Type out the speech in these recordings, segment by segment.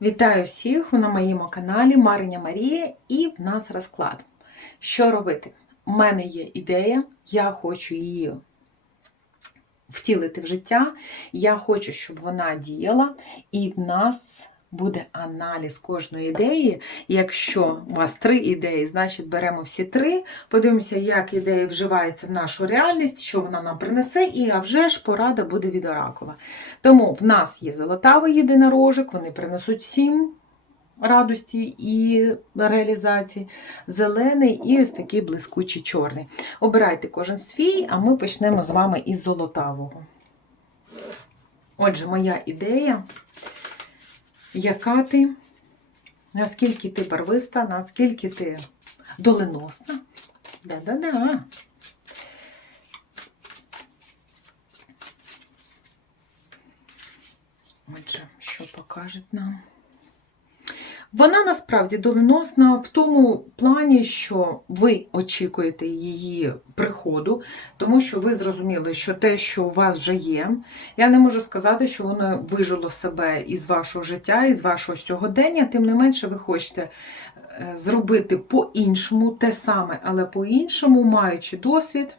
Вітаю всіх на моєму каналі Мариня Марія і в нас розклад. Що робити? У мене є ідея, я хочу її втілити в життя. Я хочу, щоб вона діяла, і в нас буде аналіз кожної ідеї. Якщо у вас три ідеї, значить беремо всі три, подивимося, як ідея вживається в нашу реальність, що вона нам принесе, і а вже ж порада буде від Оракова. Тому в нас є золотавий єдинорожик, вони принесуть всім радості і реалізації. Зелений і ось такий блискучий чорний. Обирайте кожен свій, а ми почнемо з вами із золотавого. Отже, моя ідея, яка ти, наскільки ти барвиста, наскільки ти доленосна. Да-да-да. Отже, що покажуть нам? Вона насправді доленосна в тому плані, що ви очікуєте її приходу, тому що ви зрозуміли, що те, що у вас вже є, я не можу сказати, що воно вижило себе із вашого життя, із вашого сьогодення, тим не менше, ви хочете е, зробити по-іншому те саме, але по-іншому, маючи досвід,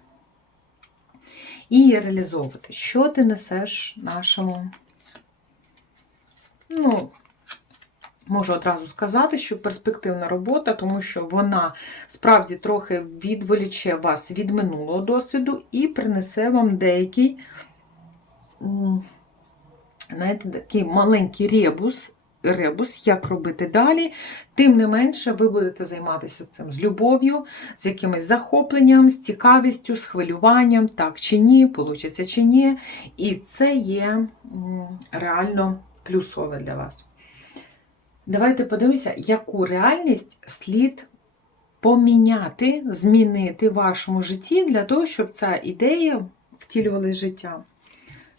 і реалізовувати. Що ти несеш нашому? Ну, Можу одразу сказати, що перспективна робота, тому що вона справді трохи відволіче вас від минулого досвіду і принесе вам деякий, знаєте, такий маленький ребус, ребус, як робити далі. Тим не менше, ви будете займатися цим з любов'ю, з якимось захопленням, з цікавістю, з хвилюванням, так чи ні, получиться чи ні. І це є реально плюсове для вас. Давайте подивимося, яку реальність слід поміняти, змінити в вашому житті для того, щоб ця ідея втілювалася в життя.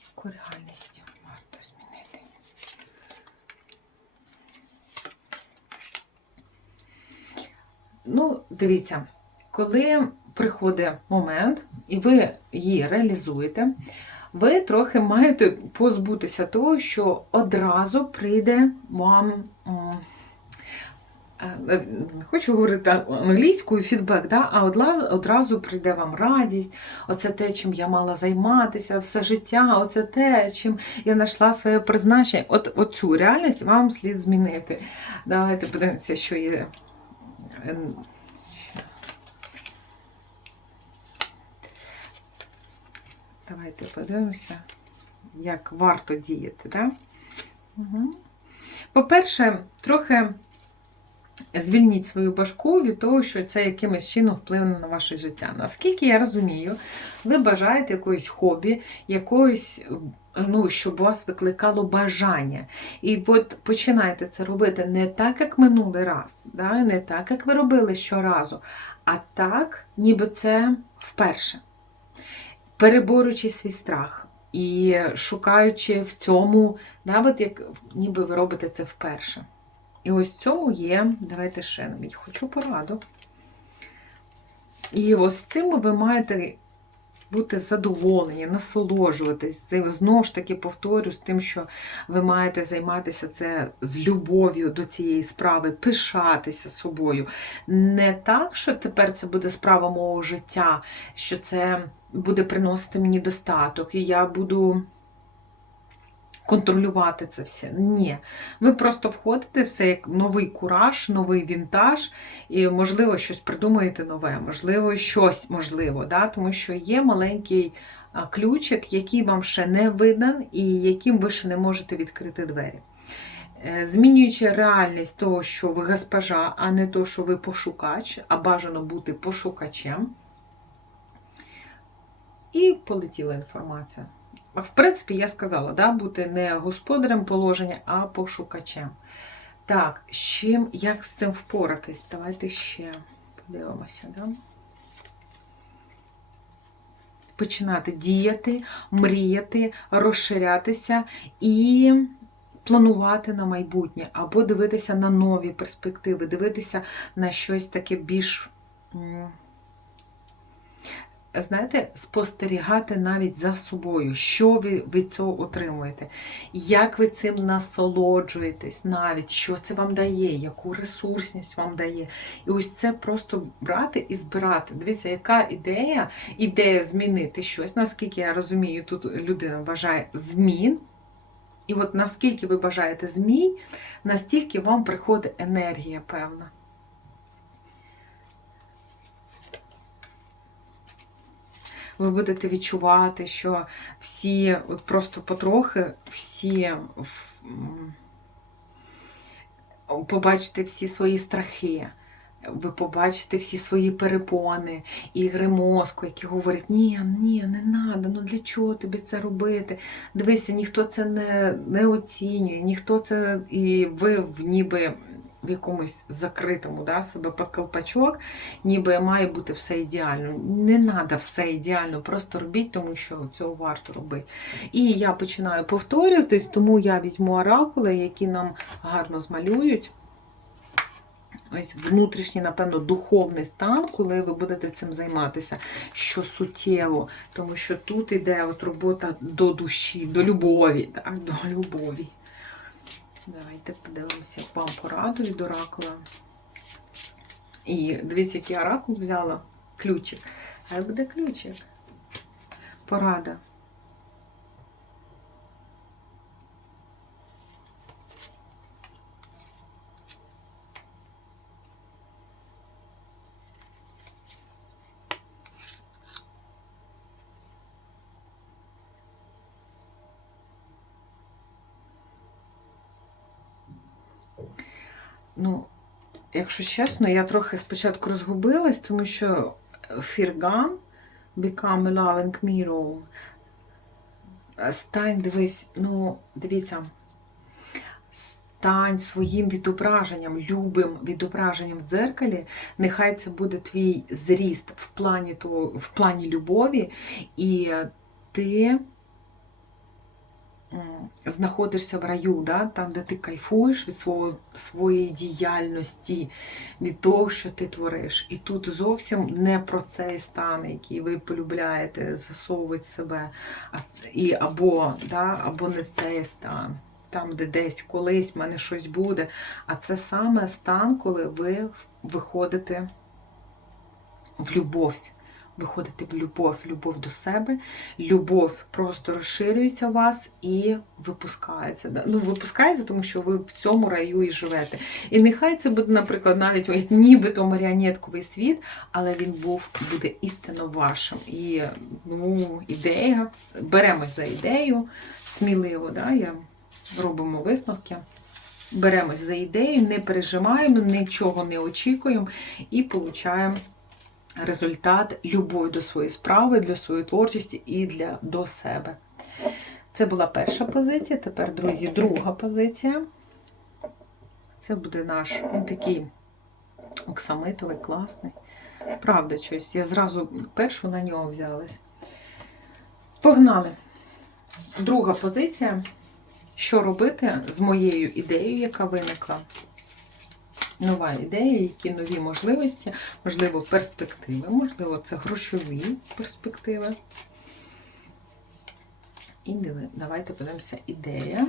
Яку реальність варто змінити? Ну, дивіться, коли приходить момент, і ви її реалізуєте, ви трохи маєте позбутися того, що одразу прийде вам. Хочу говорити англійською фідбек, да? а одразу прийде вам радість, оце те, чим я мала займатися все життя, оце те, чим я знайшла своє призначення. От Оцю реальність вам слід змінити. Давайте подивимося, що є. Давайте подивимося, як варто діяти. Да? Угу. По-перше, трохи звільніть свою башку від того, що це якимось чином вплине на ваше життя. Наскільки я розумію, ви бажаєте якоїсь хобі, якоїсь, ну, щоб вас викликало бажання. І от починайте це робити не так, як минулий раз, да? не так, як ви робили щоразу, а так, ніби це вперше переборючи свій страх і шукаючи в цьому, навіть як ніби ви робите це вперше. І ось цьому є, давайте ще навіть хочу пораду. І ось цим ви маєте бути задоволені, насолоджуватись. Знову ж таки, повторю, з тим, що ви маєте займатися це з любов'ю до цієї справи, пишатися собою. Не так, що тепер це буде справа мого життя, що це буде приносити мені достаток, і я буду. Контролювати це все. Ні. Ви просто входите в це як новий кураж, новий вінтаж, і, можливо, щось придумаєте нове, можливо, щось можливо, да? тому що є маленький ключик, який вам ще не видан, і яким ви ще не можете відкрити двері. Е, змінюючи реальність того, що ви госпожа, а не то, що ви пошукач, а бажано бути пошукачем. І полетіла інформація. В принципі, я сказала, да, бути не господарем положення, а пошукачем. Так, з чим, як з цим впоратись? Давайте ще подивимося. Да? Починати діяти, мріяти, розширятися і планувати на майбутнє, або дивитися на нові перспективи, дивитися на щось таке більш знаєте, спостерігати навіть за собою, що ви від цього отримуєте, як ви цим насолоджуєтесь, навіть що це вам дає, яку ресурсність вам дає. І ось це просто брати і збирати. Дивіться, яка ідея, ідея змінити щось, наскільки я розумію, тут людина бажає змін. І от наскільки ви бажаєте змій, настільки вам приходить енергія певна. Ви будете відчувати, що всі, от просто потрохи, всі побачите всі свої страхи, ви побачите всі свої перепони, ігри мозку, які говорять, ні, ні, не треба, ну для чого тобі це робити? Дивися, ніхто це не, не оцінює, ніхто це і ви ніби в якомусь закритому да, себе під колпачок, ніби має бути все ідеально. Не треба все ідеально, просто робіть, тому що цього варто робити. І я починаю повторюватись, тому я візьму оракули, які нам гарно змалюють. Ось внутрішній, напевно, духовний стан, коли ви будете цим займатися, що суттєво, тому що тут іде от робота до душі, до любові, так, до любові. Давайте подивимося, вам пораду від оракула. І дивіться, який оракул взяла. Ключик. Хай буде ключик. Порада. Ну, якщо чесно, я трохи спочатку розгубилась, тому що фірган become a loving mirror. Стань, дивись, ну, дивіться, стань своїм відображенням, любим відображенням в дзеркалі. Нехай це буде твій зріст в плані, того, в плані любові, і ти знаходишся в раю, да? там, де ти кайфуєш від свого, своєї діяльності, від того, що ти твориш. І тут зовсім не про цей стан, який ви полюбляєте, засовувати себе, і, або, да? або не цей стан. Там, де десь колись в мене щось буде. А це саме стан, коли ви виходите в любов виходите в любов, любов до себе, любов просто розширюється у вас і випускається. Ну, випускається, тому що ви в цьому раю і живете. І нехай це буде, наприклад, навіть нібито маріонетковий світ, але він був, буде істинно вашим. І ну, ідея, беремось за ідею, сміливо, да, я робимо висновки. Беремось за ідею, не пережимаємо, нічого не очікуємо і получаємо результат, любов до своєї справи, для своєї творчості і для, до себе. Це була перша позиція. Тепер, друзі, друга позиція. Це буде наш він такий оксамитовий, класний. Правда, щось. Я зразу першу на нього взялась. Погнали. Друга позиція. Що робити з моєю ідеєю, яка виникла? Нова ідея, які нові можливості, можливо, перспективи, можливо, це грошові перспективи. І давайте подивимося ідея.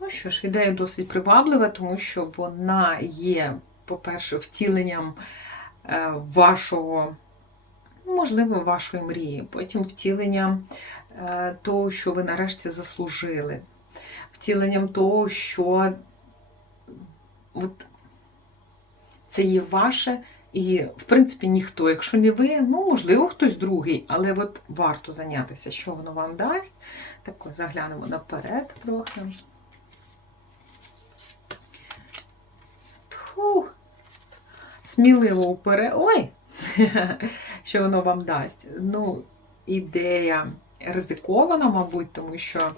Ну що ж, ідея досить приваблива, тому що вона є, по-перше, втіленням е, вашого, можливо, вашої мрії, потім втіленням е, того, що ви нарешті заслужили, втіленням того, що от це є ваше, і, в принципі, ніхто. Якщо не ви, ну, можливо, хтось другий, але от варто зайнятися, що воно вам дасть. Так, заглянемо наперед трохи. Тху. Сміливо вперед. Ой! Що воно вам дасть? Ну, ідея ризикована, мабуть, тому що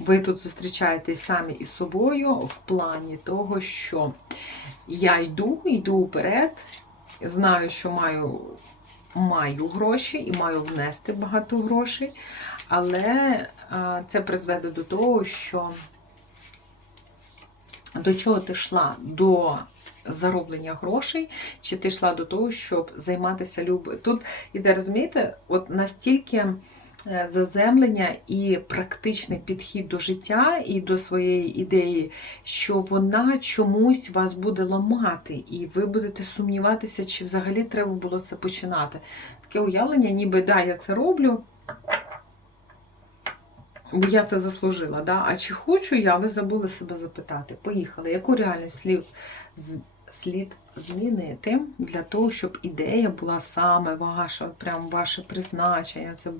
ви тут зустрічаєтесь самі із собою в плані того, що я йду, йду вперед, знаю, що маю маю гроші і маю внести багато грошей, але це призведе до того, що до чого ти йшла? До зароблення грошей, чи ти йшла до того, щоб займатися любою. Тут іде, розумієте, от настільки заземлення і практичний підхід до життя і до своєї ідеї, що вона чомусь вас буде ламати, і ви будете сумніватися, чи взагалі треба було це починати. Таке уявлення, ніби да, я це роблю. Бо я це заслужила, да? а чи хочу я, ви забули себе запитати. Поїхали. Яку реальність слід, слід змінити для того, щоб ідея була саме ваша, прям ваше призначення? Це...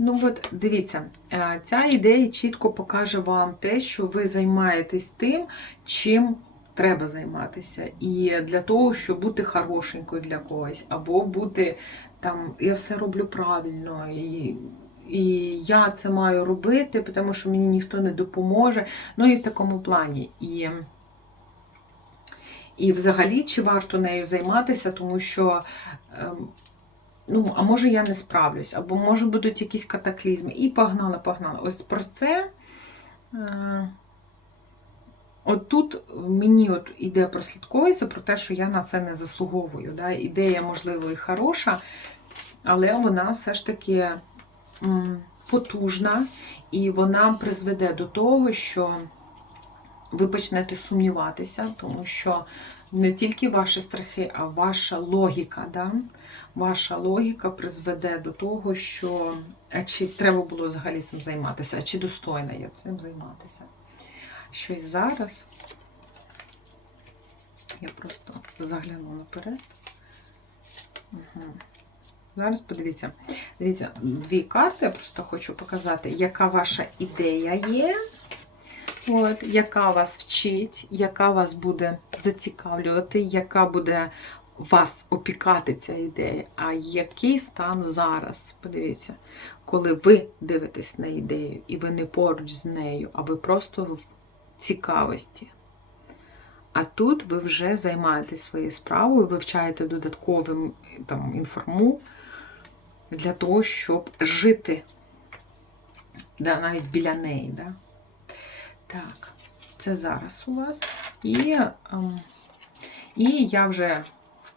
Ну от дивіться, е, ця ідея чітко покаже вам те, що ви займаєтесь тим, чим треба займатися. І для того, щоб бути хорошенькою для когось, або бути там, я все роблю правильно, і, і я це маю робити, тому що мені ніхто не допоможе. Ну і в такому плані. І, і взагалі, чи варто нею займатися, тому що. Ну, а може я не справлюсь, або може будуть якісь катаклізми. І погнали, погнали. Ось про це. Е, От тут мені от іде прослідковується про те, що я на це не заслуговую. Да? Ідея, можливо, і хороша, але вона все ж таки потужна, і вона призведе до того, що ви почнете сумніватися, тому що не тільки ваші страхи, а ваша логіка. Да? Ваша логіка призведе до того, що а чи треба було взагалі цим займатися, а чи достойна я цим займатися. Що і зараз я просто загляну наперед. Угу. Зараз подивіться. Дивіться, дві карти, я просто хочу показати, яка ваша ідея є. От, яка вас вчить, яка вас буде зацікавлювати, яка буде вас опікати ця ідея, а який стан зараз? Подивіться, коли ви дивитесь на ідею, і ви не поруч з нею, а ви просто в цікавості. А тут ви вже займаєтесь своєю справою, вивчаєте додатковим там, інформу для того, щоб жити да, навіть біля неї. Да? Так, це зараз у вас. І, ем, і я вже,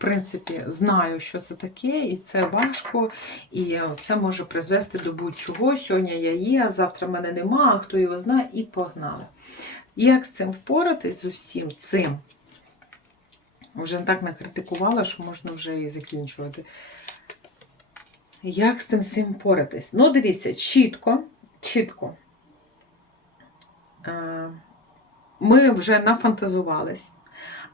принципі, знаю, що це таке, і це важко, і це може призвести до будь-чого. Сьогодні я є, завтра мене нема, а хто його знає, і погнали. Як з цим впоратись з усім цим? Вже так накритикувала, що можна вже і закінчувати. Як з цим всім впоратись? Ну, дивіться, чітко, чітко. Е, Ми вже нафантазувались,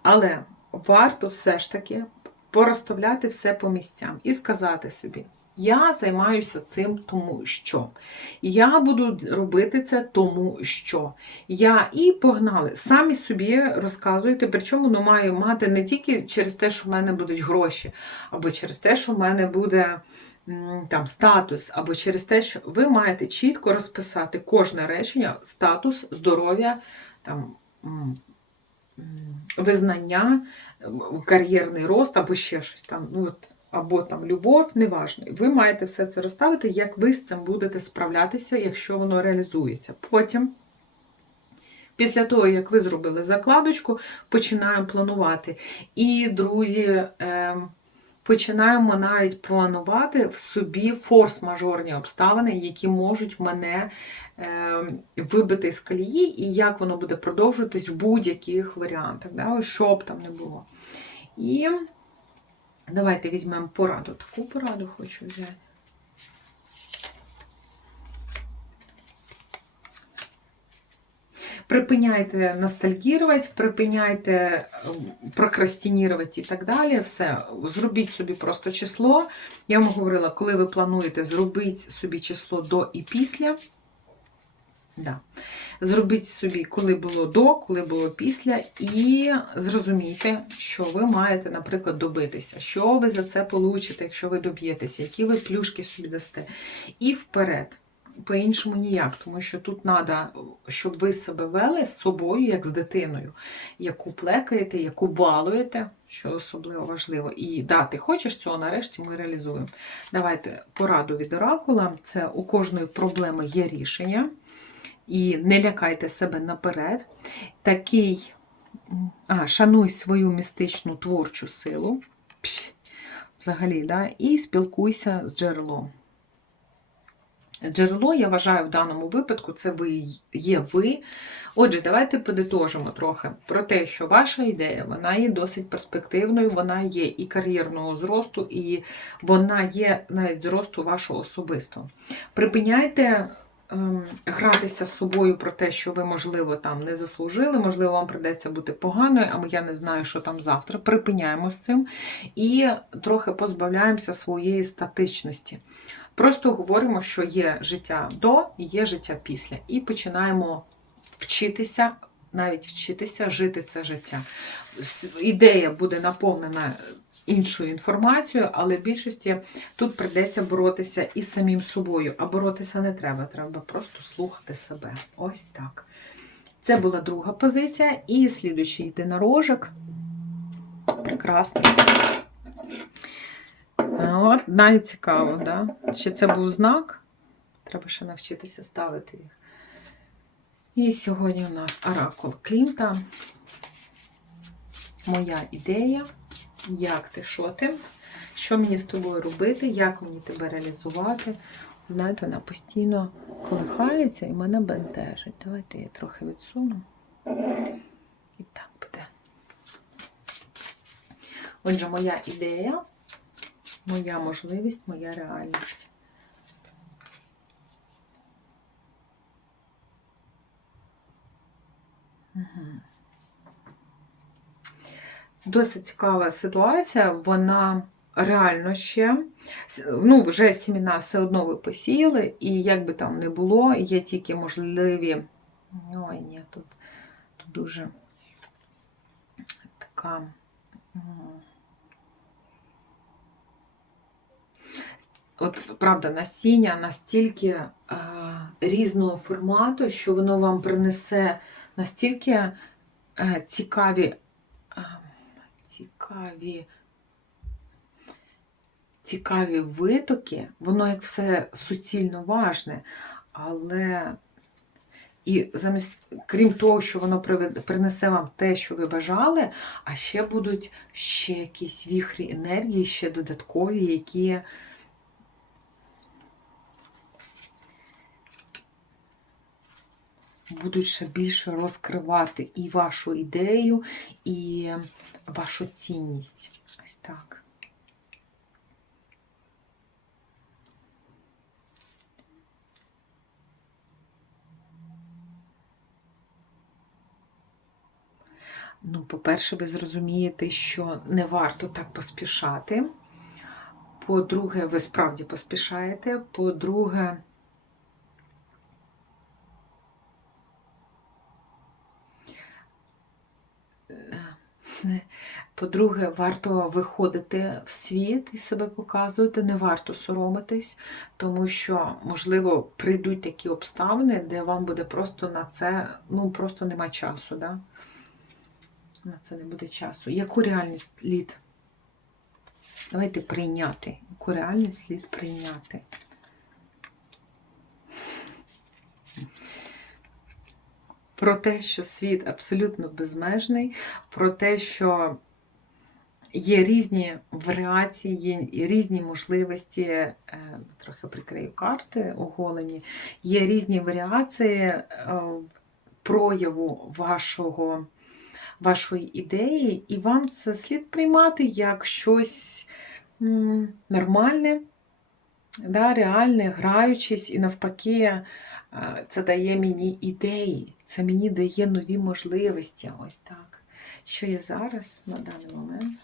але варто все ж таки порозставляти все по місцям і сказати собі: я займаюся цим, тому що. Я буду робити це тому що. Я і погнали. Самі собі розказуєте, причому воно має мати не тільки через те, що в мене будуть гроші, або через те, що в мене буде там статус, або через те, що ви маєте чітко розписати кожне речення, статус, здоров'я, там. Визнання, кар'єрний рост або ще щось там. Ну, от, або там любов, неважно. Ви маєте все це розставити, як ви з цим будете справлятися, якщо воно реалізується. Потім, після того, як ви зробили закладочку, починаємо планувати. І, друзі, ем, починаємо навіть планувати в собі форс-мажорні обставини, які можуть мене ем, вибити з колії, і як воно буде продовжуватись в будь-яких варіантах, да? що б там не було. І Давайте візьмемо пораду. Таку пораду хочу взяти. Припиняйте ностальгірувати, припиняйте ем, прокрастинувати і так далі. Все, зробіть собі просто число. Я вам говорила, коли ви плануєте, зробіть собі число до і після. Да. Зробіть собі, коли було до, коли було після, і зрозумійте, що ви маєте, наприклад, добитися, що ви за це получите, якщо ви доб'єтеся, які ви плюшки собі дасте. І вперед. По-іншому ніяк, тому що тут треба, щоб ви себе вели з собою, як з дитиною, яку плекаєте, яку балуєте, що особливо важливо. І да, ти хочеш цього, нарешті ми реалізуємо. Давайте пораду від оракула. Це у кожної проблеми є рішення. І не лякайте себе наперед. Такий, а, шануй свою містичну творчу силу. Взагалі, да? і спілкуйся з джерелом. Джерело, я вважаю, в даному випадку це ви є ви. Отже, давайте подитожимо трохи про те, що ваша ідея вона є досить перспективною, вона є і кар'єрного зросту, і вона є навіть зросту вашого особистого. Припиняйте ем, гратися з собою про те, що ви, можливо, там не заслужили, можливо, вам придеться бути поганою, а я не знаю, що там завтра. Припиняємо з цим і трохи позбавляємося своєї статичності. Просто говоримо, що є життя до і є життя після. І починаємо вчитися, навіть вчитися жити це життя. Ідея буде наповнена іншою інформацією, але в більшості тут прийдеться боротися із самим собою. А боротися не треба, треба просто слухати себе. Ось так. Це була друга позиція. І слідуючий єдинорожок. Прекрасний. От, навіть цікаво, да? Чи це був знак? Треба ще навчитися ставити їх. І сьогодні у нас оракул Клінта. Моя ідея. Як ти, що ти? Що мені з тобою робити? Як мені тебе реалізувати? Знаєте, вона постійно колихається і мене бентежить. Давайте я трохи відсуну. І так буде. Отже, моя ідея моя можливість, моя реальність. Досить цікава ситуація, вона реально ще. Ну, вже сіміна все одно ви посіяли, і як би там не було, є тільки можливі. Ой, ні, тут, тут дуже така. От правда, насіння настільки е, різного формату, що воно вам принесе настільки е, цікаві, е, цікаві, цікаві витоки, воно як все суцільно важне, але і замість, крім того, що воно принесе вам те, що ви бажали, а ще будуть ще якісь віхрі енергії, ще додаткові, які. Будуть ще більше розкривати і вашу ідею, і вашу цінність. Ось так. Ну, по-перше, ви зрозумієте, що не варто так поспішати. По-друге, ви справді поспішаєте. По-друге, По-друге, варто виходити в світ і себе показувати, не варто соромитись, тому що, можливо, прийдуть такі обставини, де вам буде просто на це, ну, просто нема часу, да? На це не буде часу. Яку реальність слід? Давайте прийняти. Яку реальність слід прийняти? Про те, що світ абсолютно безмежний, про те, що є різні варіації, є різні можливості, е, трохи прикрию карти оголені, є різні варіації е, прояву вашого, вашої ідеї, і вам це слід приймати як щось нормальне, да, реальне, граючись, і навпаки, це дає мені ідеї, це мені дає нові можливості. Ось так. Що є зараз на даний момент?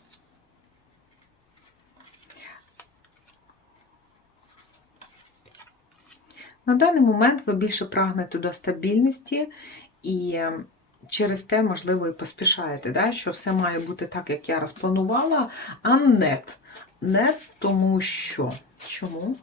На даний момент ви більше прагнете до стабільності і через те, можливо, і поспішаєте, да? що все має бути так, як я розпланувала, а нет. Нет, тому що. Чому?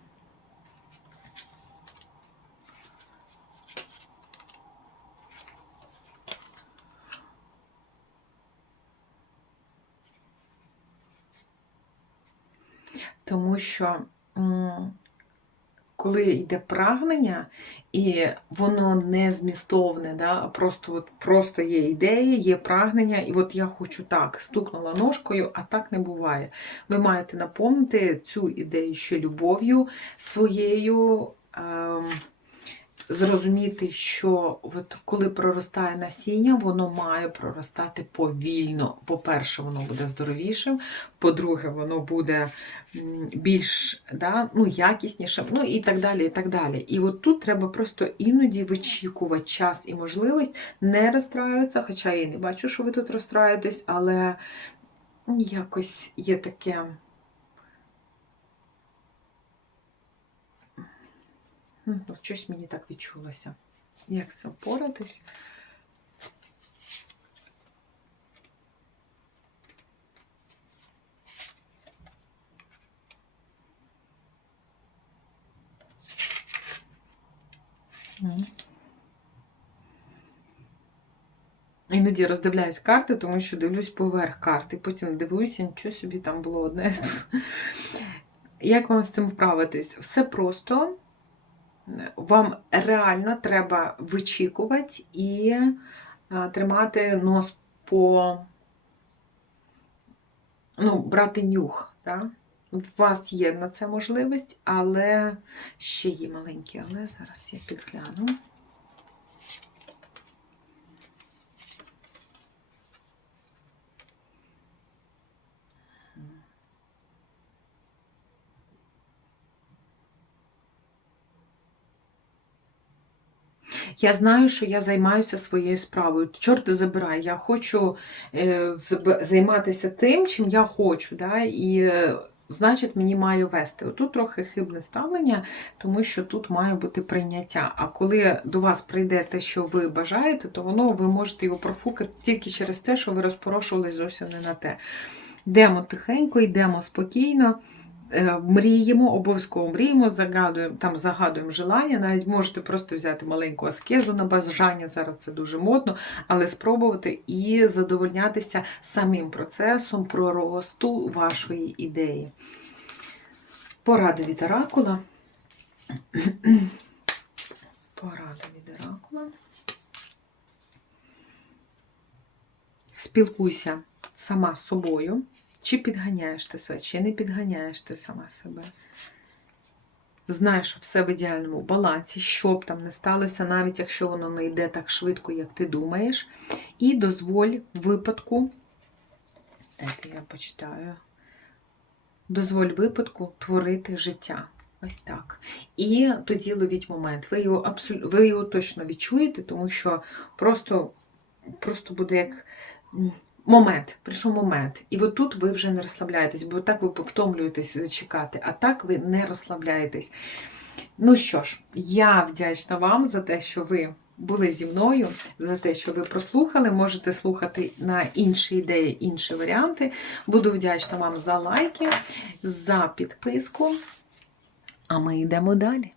Тому що коли йде прагнення, і воно не змістовне, да, просто, от, просто є ідеї, є прагнення, і от я хочу так, стукнула ножкою, а так не буває. Ви маєте наповнити цю ідею ще любов'ю своєю. Ем, зрозуміти, що от коли проростає насіння, воно має проростати повільно. По-перше, воно буде здоровішим, по-друге, воно буде більш да, ну, якіснішим, ну і так далі. І так далі. І от тут треба просто іноді вичікувати час і можливість не розстраюватися, хоча я і не бачу, що ви тут розстраюєтесь, але якось є таке. Ну, щось мені так відчулося. Як цим впоратись? Іноді роздивляюсь карти, тому що дивлюсь поверх карти. Потім дивлюся, нічого собі там було одне. Як вам з цим вправитись? Все просто вам реально треба вичікувати і тримати нос по, ну, брати нюх. Да? У вас є на це можливість, але ще є маленькі, але зараз я підгляну. Я знаю, що я займаюся своєю справою. Чорт забирай, я хочу е, займатися тим, чим я хочу. Да? І е, значить, мені має вести. Тут трохи хибне ставлення, тому що тут має бути прийняття. А коли до вас прийде те, що ви бажаєте, то воно ви можете його профукати тільки через те, що ви розпорошували зовсім не на те. Йдемо тихенько, йдемо спокійно. Е, Мріємо, обов'язково мріємо, загадуємо, там загадуємо желання, навіть можете просто взяти маленьку аскезу на бажання, зараз це дуже модно, але спробувати і задовольнятися самим процесом проросту вашої ідеї. Поради від оракула. Поради від оракула. Спілкуйся сама з собою. Чи підганяєш ти себе, чи не підганяєш ти сама себе. Знаєш, що все в ідеальному балансі, що б там не сталося, навіть якщо воно не йде так швидко, як ти думаєш. І дозволь випадку, дайте я почитаю, дозволь випадку творити життя. Ось так. І тоді ловіть момент. Ви його, абсол... ви його точно відчуєте, тому що просто, просто буде як. Момент, прийшов момент. І от тут ви вже не розслабляєтесь, бо так ви втомлюєтесь чекати, а так ви не розслабляєтесь. Ну що ж, я вдячна вам за те, що ви були зі мною, за те, що ви прослухали. Можете слухати на інші ідеї, інші варіанти. Буду вдячна вам за лайки, за підписку. А ми йдемо далі.